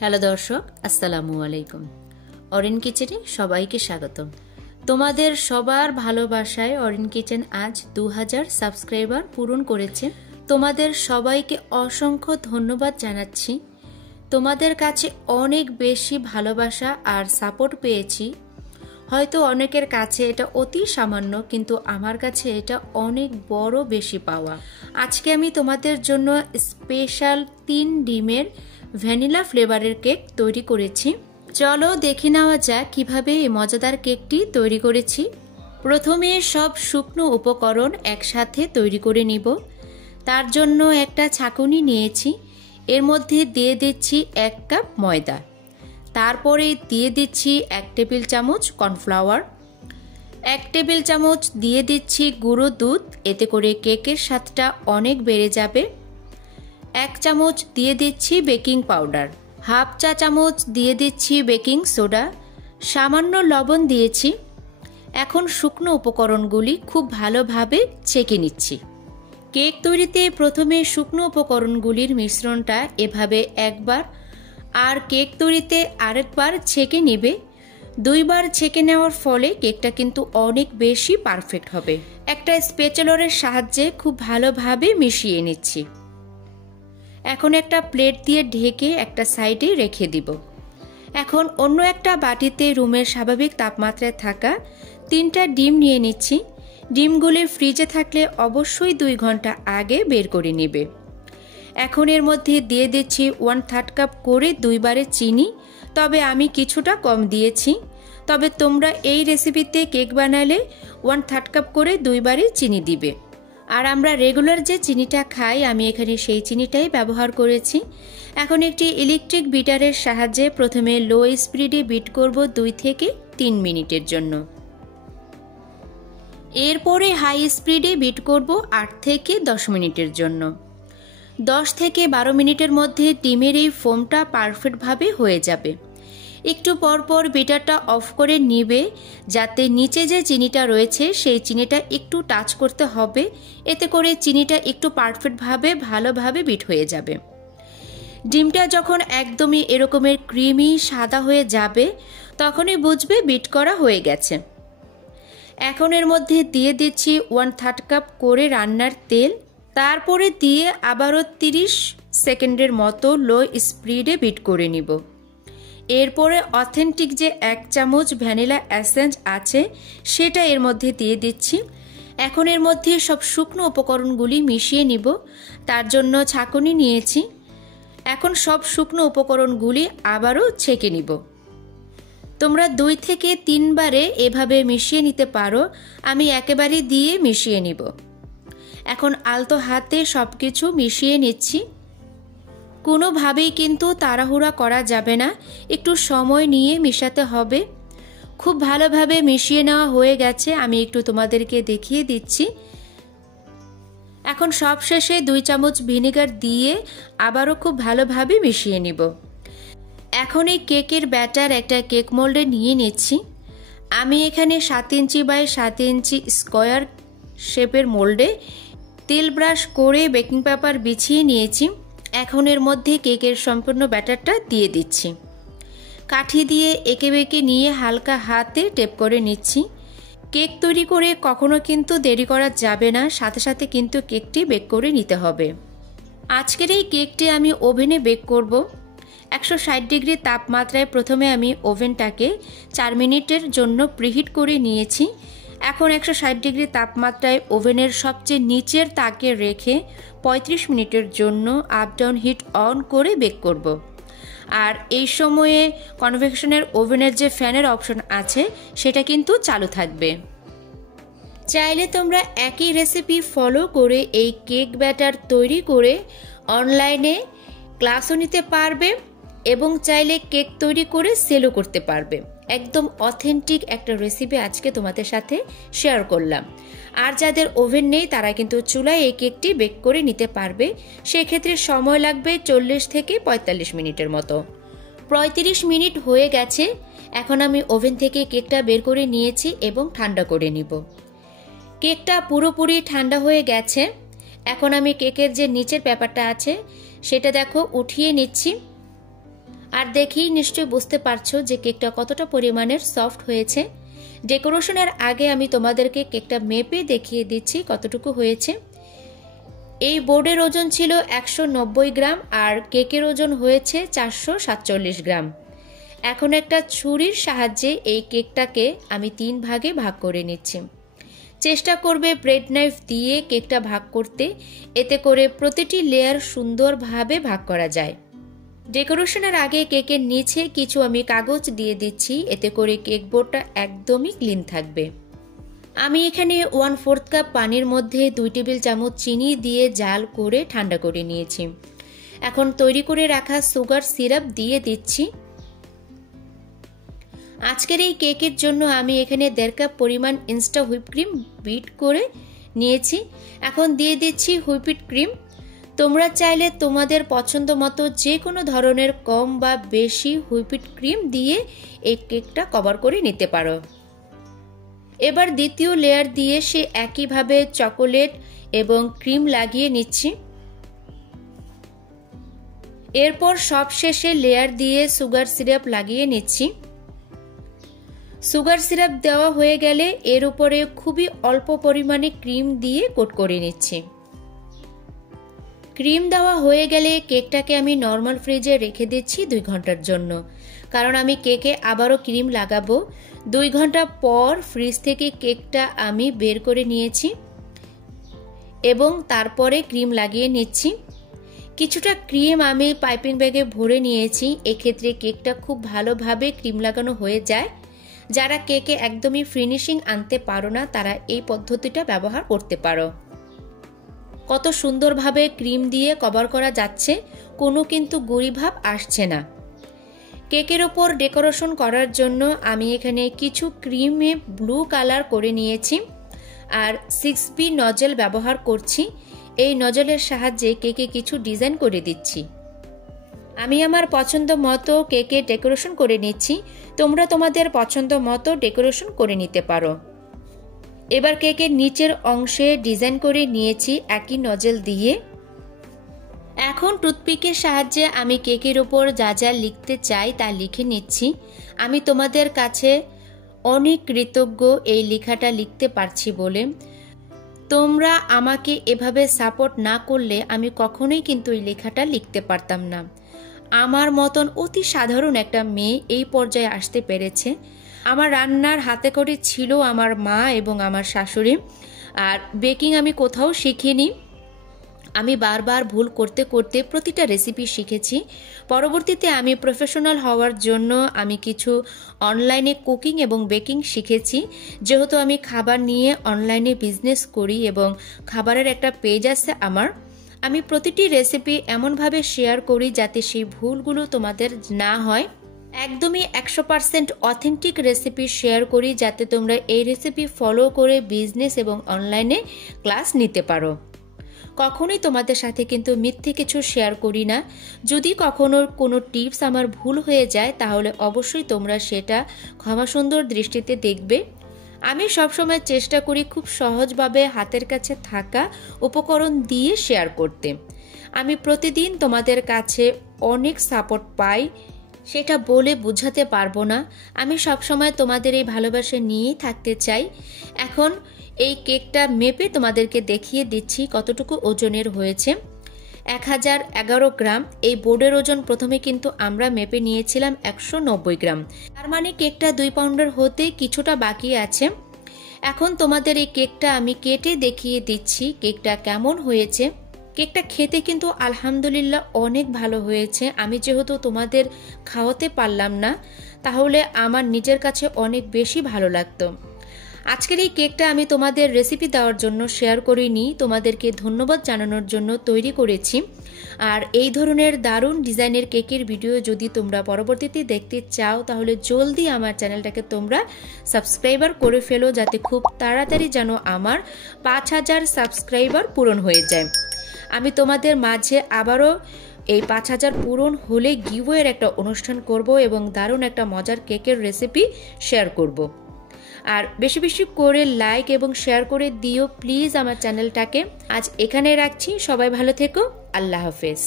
Hello দর্শক, আসসালামু আলাইকুম। অরিন কিচেনে সবাইকে স্বাগত। তোমাদের সবার ভালোবাসায় অরিন কিচেন আজ 2000 সাবস্ক্রাইবার পূরণ করেছে। তোমাদের সবাইকে অসংখ্য ধন্যবাদ জানাচ্ছি। তোমাদের কাছে অনেক বেশি ভালোবাসা আর সাপোর্ট পেয়েছি। হয়তো অনেকের কাছে এটা অতি সামান্য, কিন্তু আমার কাছে এটা অনেক বড় বেশি পাওয়া। আজকে আমি তোমাদের জন্য স্পেশাল 3 ডিমের ভ্যানিলা ফ্লেভারের কেক তৈরি করেছি। চলো দেখে নেওয়া যাক কিভাবে এই মজাদার কেকটি তৈরি করেছি। প্রথমে সব শুকনো উপকরণ একসাথে তৈরি করে নিব। তার জন্য একটা ছাঁকুনি নিয়েছি, এর মধ্যে দিয়ে দিচ্ছি 1 কাপ ময়দা। তারপরে দিয়ে দিচ্ছি 1 টেবিল চামচ কর্নফ্লাওয়ার, 1 টেবিল চামচ দিয়ে দিচ্ছি গুঁড়ো দুধ, এতে করে কেকের স্বাদটা অনেক বেড়ে যাবে। 1 চামচ দিয়ে দিচ্ছি বেকিং পাউডার, হাফ চা চামচ দিয়ে দিচ্ছি বেকিং সোডা, সামান্য লবণ দিয়েছি। এখন শুকনো উপকরণগুলি খুব ভালোভাবে ছেঁকে নিচ্ছি। কেক তৈরিতে প্রথমে শুকনো উপকরণগুলির মিশ্রণটা এভাবে একবার, আর কেক তৈরিতে আরেকবার ছেঁকে নেবে। 2 বার ছেঁকে নেওয়ার ফলে কেকটা কিন্তু অনেক বেশি পারফেক্ট হবে। একটা স্প্যাচুলারের সাহায্যে খুব ভালোভাবে মিশিয়ে নিচ্ছি। এখন একটা প্লেট দিয়ে ঢেকে একটা সাইডে রেখে দিব। এখন অন্য একটা বাটিতে রুমের স্বাভাবিক তাপমাত্রায় থাকা 3টা ডিম নিয়ে নিচ্ছি। ডিমগুলি ফ্রিজে থাকলে অবশ্যই 2 ঘন্টা আগে বের করে নেবে। এখন এর মধ্যে দিয়ে দিচ্ছি 1/3 কাপ করে 2 বারে চিনি, তবে আমি কিছুটা কম দিয়েছি। তবে তোমরা এই রেসিপিতে কেক বানালে 1/3 কাপ করে 2 বারে চিনি দিবে। আর আমরা রেগুলার যে চিনিটা খাই, আমি এখানে সেই চিনিটাই ব্যবহার করেছি। এখন একটি ইলেকট্রিক বিটারের সাহায্যে প্রথমে লো স্পিডে বিট করব 2 থেকে 3 মিনিটের জন্য। এরপরে হাই স্পিডে বিট করব 8 থেকে 10 মিনিটের জন্য। 10 থেকে 12 মিনিটের মধ্যে ডিমের এই ফোমটা পারফেক্টভাবে হয়ে যাবে। একটু পরপর বিটারটা অফ করে নিবে, যাতে নিচে যে চিনিটা রয়েছে সেই চিনিটা একটু টাচ করতে হবে, এতে করে চিনিটা একটু পারফেক্টভাবে ভালোভাবে বিট হয়ে যাবে। ডিমটা যখন একদমই এরকমের ক্রিমি সাদা হয়ে যাবে, তখনই বুঝবে বিট করা হয়ে গেছে। এখন এর মধ্যে দিয়ে দিচ্ছি 1/3 কাপ করে রান্নার তেল, তারপরে দিয়ে আবারও 30 সেকেন্ডের মতো লো স্পিডে বিট করে নিব। এরপরে অথেন্টিক যে 1 চামচ ভ্যানিলা এসেন্স আছে সেটা এর মধ্যে দিয়ে দিচ্ছি। এখন এর মধ্যে সব শুকনো উপকরণগুলি মিশিয়ে নিব। তার জন্য ছাঁকুনি নিয়েছি। এখন সব শুকনো উপকরণগুলি আবারও ছেঁকে নিব। তোমরা 2 থেকে 3 বারে এভাবে মিশিয়ে নিতে পারো, আমি একেবারে দিয়ে মিশিয়ে নিব। এখন আলতো হাতে সব কিছু মিশিয়ে নিচ্ছি। কোনোভাবেই কিন্তু তাড়াহুড়া করা যাবে না, একটু সময় নিয়ে মিশাতে হবে। খুব ভালোভাবে মিশিয়ে নেওয়া হয়ে গেছে, আমি একটু তোমাদেরকে দেখিয়ে দিচ্ছি। এখন সবশেষে 2 চামচ ভিনেগার দিয়ে আবারও খুব ভালোভাবে মিশিয়ে নিব। এখন এই কেকের ব্যাটার একটা কেক মোল্ডে নিয়ে নিচ্ছি। আমি এখানে 7 ইঞ্চি বাই 7 ইঞ্চি স্কোয়ার শেপের মোল্ডে তেল ব্রাশ করে বেকিং পেপার বিছিয়ে নিয়েছি। এখন এর মধ্যে কেকের সম্পূর্ণ ব্যাটারটা দিয়ে দিচ্ছি। কাঠি দিয়ে এঁকে বেঁকে নিয়ে হালকা হাতে টেপ করে নিচ্ছি। কেক তৈরি করে কখনো কিন্তু দেরি করা যাবে না, সাথে সাথে কিন্তু কেকটি বেক করে নিতে হবে। আজকের এই কেকটি আমি ওভেনে বেক করব। 160 ডিগ্রি তাপমাত্রায় প্রথমে আমি ওভেনটাকে 4 মিনিটের জন্য প্রিহিট করে নিয়েছি। এখন 160 ডিগ্রি তাপমাত্রায় ওভেনের সবচেয়ে নিচের তাকে রেখে 35 মিনিটের জন্য আপ ডাউন হিট অন করে বেক করব। আর এই সময়ে কনভেকশনের ওভেনের যে ফ্যানের অপশন আছে সেটা কিন্তু চালু থাকবে। চাইলে তোমরা একই রেসিপি ফলো করে এই কেক ব্যাটার তৈরি করে অনলাইনে ক্লাসও নিতে পারবে এবং চাইলে কেক তৈরি করে সেলও করতে পারবে। একদম অথেন্টিক একটা রেসিপি আজকে তোমাদের সাথে শেয়ার করলাম। আর যাদের ওভেন নেই তারা কিন্তু চুলায় এই কেকটি বেক করে নিতে পারবে। সেক্ষেত্রে সময় লাগবে 40 থেকে 45 মিনিটের মতো। 35 মিনিট হয়ে গেছে। এখন আমি ওভেন থেকে কেকটা বের করে নিয়েছি এবং ঠান্ডা করে নিব। কেকটা পুরোপুরি ঠান্ডা হয়ে গেছে। এখন আমি কেকের যে নিচের পেপারটা আছে সেটা দেখো উঠিয়ে নিচ্ছি। আর দেখেই নিশ্চয়ই বুঝতে পারছো যে কেকটা কতটা পরিমাণের সফট হয়েছে। ডেকোরেশনের আগে আমি তোমাদেরকে কেকটা মেপে দেখিয়ে দিচ্ছি কতটুকু হয়েছে। এই বোর্ডের ওজন ছিল 190 গ্রাম আর কেকের ওজন হয়েছে 447 গ্রাম। এখন একটা ছুরির সাহায্যে এই কেকটাকে আমি 3 ভাগে ভাগ করে নিচ্ছি। চেষ্টা করবে ব্রেড নাইফ দিয়ে কেকটা ভাগ করতে, এতে করে প্রতিটি লেয়ার সুন্দরভাবে ভাগ করা যায়। ডেকোরেশনের আগে কেকের নিচে কিছু আমি কাগজ দিয়ে দিচ্ছি, এতে করে কেক বোর্ডটা একদমই ক্লিন থাকবে। আমি এখানে 1/4 কাপ পানির মধ্যে 2 টেবিল চামচ চিনি দিয়ে জাল করে ঠান্ডা করে নিয়েছি। এখন তৈরি করে রাখা সুগার সিরাপ দিয়ে দিচ্ছি। আজকের এই কেকের জন্য আমি এখানে 1.5 কাপ পরিমাণ ইনস্টা হুইপ ক্রিম বিট করে নিয়েছি। এখন দিয়ে দিচ্ছি হুইপিড ক্রিম। তোমরা চাইলে তোমাদের পছন্দ মতো যে কোনো ধরনের কম বা বেশি হুইপিড ক্রিম দিয়ে এই কেকটা কভার করে নিতে পারো। এবার দ্বিতীয় লেয়ার দিয়ে সে একইভাবে চকোলেট এবং ক্রিম লাগিয়ে নিচ্ছি। এরপর সবশেষে লেয়ার দিয়ে সুগার সিরাপ লাগিয়ে নিচ্ছি। সুগার সিরাপ দেওয়া হয়ে গেলে এর উপরে খুবই অল্প পরিমাণে ক্রিম দিয়ে কোট করে নিচ্ছি। ক্রিম দেওয়া হয়ে গেলে কেকটাকে আমি নর্মাল ফ্রিজে রেখে দিচ্ছি 2 ঘন্টার জন্য, কারণ আমি কেকে আবারও ক্রিম লাগাবো। 2 ঘন্টা পর ফ্রিজ থেকে কেকটা আমি বের করে নিয়েছি এবং তারপরে ক্রিম লাগিয়ে নিচ্ছি। কিছুটা ক্রিম আমি পাইপিং ব্যাগে ভরে নিয়েছি, এক্ষেত্রে কেকটা খুব ভালোভাবে ক্রিম লাগানো হয়ে যায়। যারা কেকে একদমই ফিনিশিং আনতে পারো না তারা এই পদ্ধতিটা ব্যবহার করতে পারো। কত সুন্দরভাবে ক্রিম দিয়ে কভার করা যাচ্ছে, কোনো কিন্তু গুঁড়ি ভাব আসছে না। কেকের ওপর ডেকোরেশন করার জন্য আমি এখানে কিছু ক্রিমে ব্লু কালার করে নিয়েছি আর 6B নজল ব্যবহার করছি। এই নজলের সাহায্যে কেকে কিছু ডিজাইন করে দিচ্ছি। আমি আমার পছন্দ মতো কেকে ডেকোরেশন করে নিচ্ছি, তোমরা তোমাদের পছন্দ মতো ডেকোরেশন করে নিতে পারো। এবার কেকের নিচের অংশে ডিজাইন করে নিয়েছি একই নজল দিয়ে। এখন টুথপিকের সাহায্যে আমি কেকের ওপর যা যা লিখতে চাই তা লিখে নিচ্ছি। আমি তোমাদের কাছে অনেক কৃতজ্ঞ এই লেখাটা লিখতে পারছি বলে। তোমরা আমাকে এভাবে সাপোর্ট না করলে আমি কখনোই কিন্তু এই লেখাটা লিখতে পারতাম না। আমার মতন অতি সাধারণ একটা মেয়ে এই পর্যায়ে আসতে পেরেছে। আমার রান্নার হাতে খড়ি ছিল আমার মা এবং আমার শাশুড়ি, আর বেকিং আমি কোথাও শিখিনি। আমি বারবার ভুল করতে করতে প্রতিটা রেসিপি শিখেছি। পরবর্তীতে আমি প্রফেশনাল হওয়ার জন্য আমি কিছু অনলাইনে কুকিং এবং বেকিং শিখেছি। যেহেতু আমি খাবার নিয়ে অনলাইনে বিজনেস করি এবং খাবারের একটা পেজ আছে আমার, আমি প্রতিটি রেসিপি এমনভাবে শেয়ার করি যাতে সেই ভুলগুলো তোমাদের না হয়। একদমই 100% অথেন্টিক রেসিপি শেয়ার করি যাতে তোমরা এই রেসিপি ফলো করে বিজনেস এবং অনলাইনে ক্লাস নিতে পারো। কখনোই তোমাদের সাথে কিন্তু মিথ্যে কিছু শেয়ার করি না। যদি কখনো কোনো টিপস আমার ভুল হয়ে যায় তাহলে অবশ্যই তোমরা সেটা ক্ষমাসুন্দর দৃষ্টিতে দেখবে। আমি সবসময় চেষ্টা করি খুব সহজভাবে হাতের কাছে থাকা উপকরণ দিয়ে শেয়ার করতে। আমি প্রতিদিন তোমাদের কাছে অনেক সাপোর্ট পাই, সেটা বলে বোঝাতে পারবো না। আমি সবসময় তোমাদের এই ভালোবাসা নিয়েই থাকতে চাই। এখন এই কেকটা মেপে তোমাদেরকে দেখিয়ে দিচ্ছি কতটুকু ওজনের হয়েছে। 1011 গ্রাম। এই বোর্ডের ওজন প্রথমে কিন্তু আমরা মেপে নিয়েছিলাম 190 গ্রাম, তার মানে কেকটা 2 পাউন্ডের হতে কিছুটা বাকি আছে। এখন তোমাদের এই কেকটা আমি কেটে দেখিয়ে দিচ্ছি কেকটা কেমন হয়েছে। কেকটা খেতে কিন্তু আলহামদুলিল্লাহ অনেক ভালো হয়েছে। আমি যেহেতু তোমাদের খাওয়াতে পারলাম না, তাহলে আমার নিজের কাছে অনেক বেশি ভালো লাগতো। আজকের এই কেকটা আমি তোমাদের রেসিপি দেওয়ার জন্য শেয়ার করিনি, তোমাদেরকে ধন্যবাদ জানানোর জন্য তৈরি করেছি। আর এই ধরনের দারুণ ডিজাইনের কেকের ভিডিও যদি তোমরা পরবর্তীতে দেখতে চাও তাহলে জলদি আমার চ্যানেলটাকে তোমরা সাবস্ক্রাইবার করে ফেলো, যাতে খুব তাড়াতাড়ি যেন আমার 5000 সাবস্ক্রাইবার পূরণ হয়ে যায়। আমি তোমাদের মাঝে আবারও এই 5000 পূরণ হলে গিভওয়ের একটা অনুষ্ঠান করব এবং দারুণ একটা মজার কেকের রেসিপি শেয়ার করব। আর বেশি বেশি করে লাইক এবং শেয়ার করে দিও প্লিজ আমার চ্যানেলটাকে। আজ এখানে রাখছি, সবাই ভালো থেকো, আল্লাহ হাফেজ।